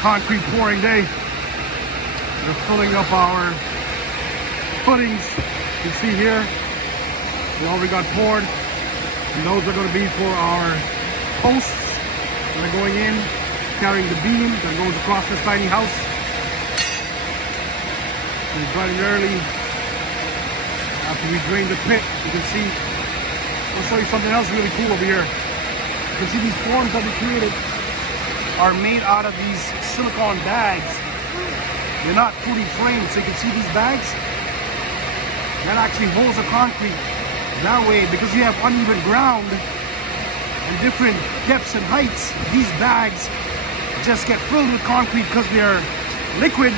concrete pouring day. We're filling up our footings. You can see here, we already got poured. And those are going to be for our posts that are going in, carrying the beam that goes across this tiny house. We're running early. After we drain the pit, you can see, I'll show you something else really cool over here. You can see these forms that we created are made out of these silicone bags. They're not fully framed, so you can see these bags. That actually holds the concrete. That way, because you have uneven ground and different depths and heights, these bags just get filled with concrete because they're liquid,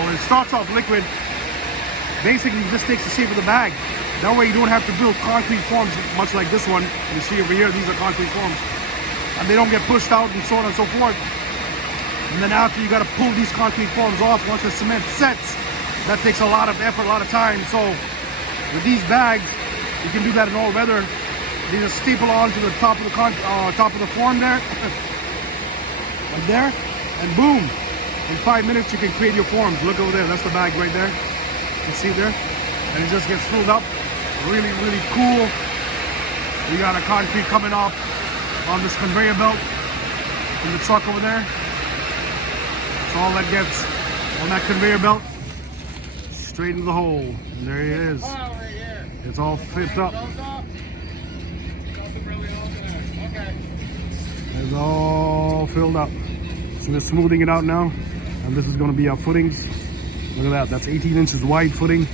or it starts off liquid. Basically, it just takes the shape of the bag. That way you don't have to build concrete forms much like this one. You see over here, these are concrete forms. And they don't get pushed out and so on and so forth. And then after, you got to pull these concrete forms off once the cement sets. That takes a lot of effort, a lot of time. So with these bags, you can do that in all weather. They just staple on to the top of the form there. Right there. And boom. In 5 minutes, you can create your forms. Look over there. That's the bag right there. You see there? And it just gets filled up. Really, really cool. We got a concrete coming off on this conveyor belt in the truck over there. So all that gets on that conveyor belt, straight into the hole. And there he is. It's all fit up. It's all filled up. So we're smoothing it out now. And this is going to be our footings. Look at that. That's 18 inches wide footing.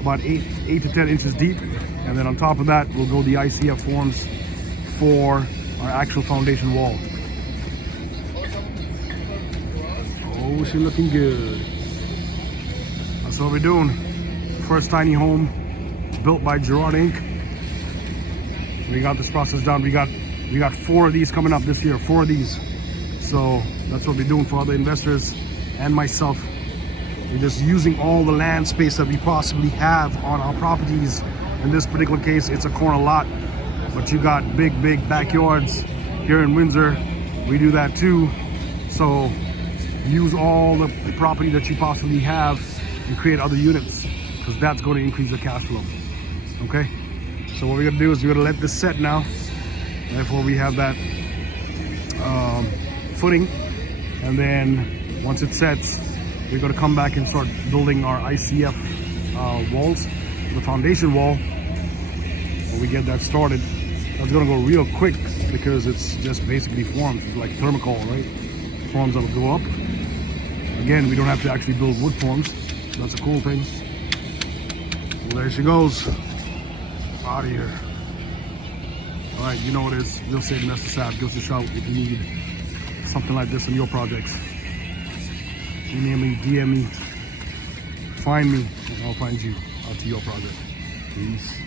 About 8 to 10 inches deep. And then on top of that, we'll go the ICF forms for our actual foundation wall. Oh, she's looking good. That's what we're doing. First tiny home built by Gerard Inc. We got this process done. We got 4 of these coming up this year, 4 of these. So that's what we're doing for other investors and myself. We're just using all the land space that we possibly have on our properties. In this particular case, it's a corner lot, but you got big backyards here in Windsor. We do that too. So use all the property that you possibly have and create other units, because that's going to increase the cash flow. Okay, so what we're gonna do is we're gonna let this set now. Therefore, we have that footing, and then once it sets, we're gonna come back and start building our ICF walls, the foundation wall. When we get that started, that's gonna go real quick because it's just basically forms. It's like thermocol, right? Forms that will go up. Again, we don't have to actually build wood forms. That's a cool thing. Well, there she goes. Out of here. All right, you know what it is. Real estate investor Sab. Give us a shout if you need something like this in your projects. Email me, DM me, find me, and I'll find you out to your project. Peace.